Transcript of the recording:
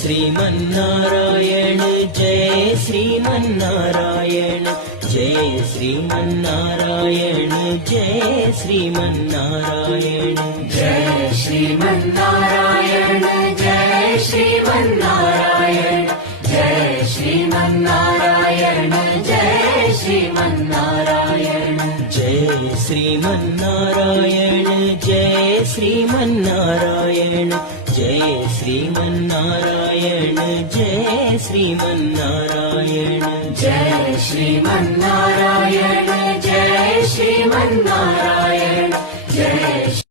Sriman Narayana Jai Sriman Narayana Jai Sriman Narayana Jai Sriman Narayana Jai Sriman Narayana Jai Sriman Narayana Jai Sriman Narayana Jai Sriman Narayana Jai Sriman Narayana Jai Sriman Narayana Jai Sriman Narayana Jai Sriman Narayana Jai Sriman Narayana Jai Sriman Narayana Jai